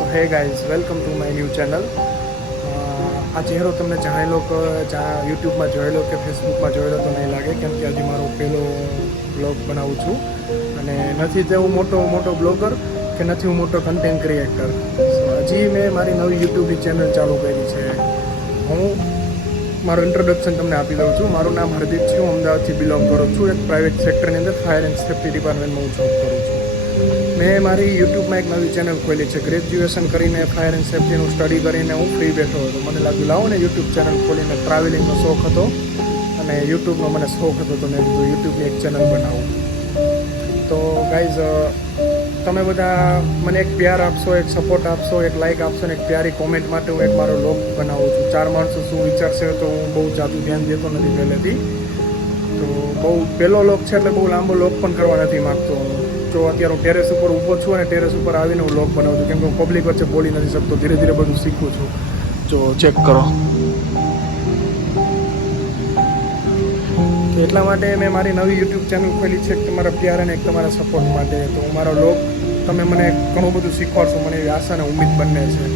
So hey guys, welcome to my new channel. આ ચહેરો તમને જાણેલો કે યુટ્યુબમાં જોયેલો કે ફેસબુકમાં જોયેલો તો નહીં લાગે, કેમ કે હજી મારો પહેલો બ્લોગ બનાવું છું અને નથી તે હું મોટો બ્લોગર કે નથી હું મોટો કન્ટેન્ટ ક્રિએટર. હજી મેં મારી નવી યુટ્યુબની ચેનલ ચાલુ કરી છે. હું મારું ઇન્ટ્રોડક્શન તમને આપી દઉં છું. મારું નામ હરદીપ છે. હું અમદાવાદથી બિલોંગ કરું છું. એક પ્રાઇવેટ સેક્ટરની અંદર ફાયર એન્ડ સેફ્ટી ડિપાર્ટમેન્ટમાં હું જોબ કરું છું. મેં મારી યુટ્યુબમાં એક નવી ચેનલ ખોલી છે. ગ્રેજ્યુએશન કરીને ફાયર એન્ડ સેફ્ટીનું સ્ટડી કરીને હું ફ્રી બેઠો હતો. મને લાગ્યું લાવો ને યુટ્યુબ ચેનલ ખોલીને. ટ્રાવેલિંગનો શોખ હતો અને યુટ્યુબનો મને શોખ હતો, તો મેં કીધું યુટ્યુબની એક ચેનલ બનાવું. તો ગાઈઝ, તમે બધા મને એક પ્યાર આપશો, એક સપોર્ટ આપશો, એક લાઇક આપશો ને એક પ્યારી કોમેન્ટ માટે હું એક મારો લોગ બનાવું છું. 4 માણસો શું વિચારશે તો હું બહુ જાદુ ધ્યાન દેતો નથી પહેલેથી. તો બહુ પહેલો લોગ છે એટલે બહુ લાંબો લોગ પણ કરવા નથી માગતો. જો અત્યારે હું ટેરેસ ઉપર ઊભો છું અને ટેરેસ ઉપર આવીને હું લોગ બનાવું છું, કેમ કે હું પબ્લિક વચ્ચે બોલી નથી શકતો. ધીરે ધીરે બધું શીખું છું. જો ચેક કરો. એટલા માટે મેં મારી નવી યુટ્યુબ ચેનલ ખોલી છે, તમારા પ્યાર અને એક તમારા સપોર્ટ માટે. તો હું મારો લોગ તમે મને ઘણું બધું શીખવાડશો, મને એવી આશા અને ઉમ્મીદ બંને છે.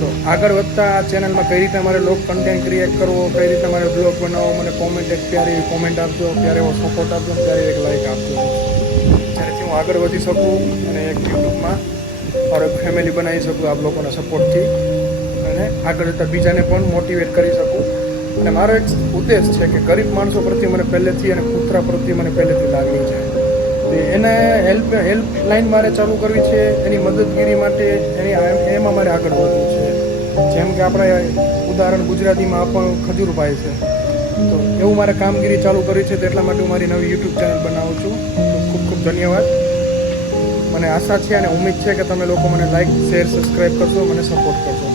તો આગળ વધતા આ ચેનલમાં કઈ રીતે મારે લોગ કન્ટેન્ટ ક્રિએટ કરવો, કઈ રીતે મારે બ્લોગ બનાવવો, મને કોમેન્ટ એક પ્યારી કોમેન્ટ આપજો, ત્યારે એવો સપોર્ટ આપજો, ત્યારે એક લાઇક આપજો, જેનાથી હું આગળ વધી શકું અને એક યુટ્યુબમાં મારો એક ફેમિલી બનાવી શકું આ લોકોના સપોર્ટથી, અને આગળ જતાં બીજાને પણ મોટિવેટ કરી શકું. અને મારો એક ઉદ્દેશ છે કે ગરીબ માણસો પ્રત્યે મને પહેલેથી અને કૂતરા પ્રત્યે મને પહેલેથી લાગણી છે. એને હેલ્પલાઇન મારે ચાલુ કરવી છે, એની મદદગીરી માટે એમાં મારે આગળ વધવું છે. જેમ કે આપણે ઉદાહરણ ગુજરાતીમાં પણ ખજૂરભાઈ છે, તો એવું મારે કામગીરી ચાલુ કરવી છે. તો એટલા માટે હું મારી નવી યુટ્યુબ ચેનલ બનાવું છું. તો ખૂબ ખૂબ ધન્યવાદ. મને આશા છે અને ઉમ્મીદ છે કે તમે લોકો મને લાઈક, શેર, સબસ્ક્રાઈબ કરશો, મને સપોર્ટ કરશો.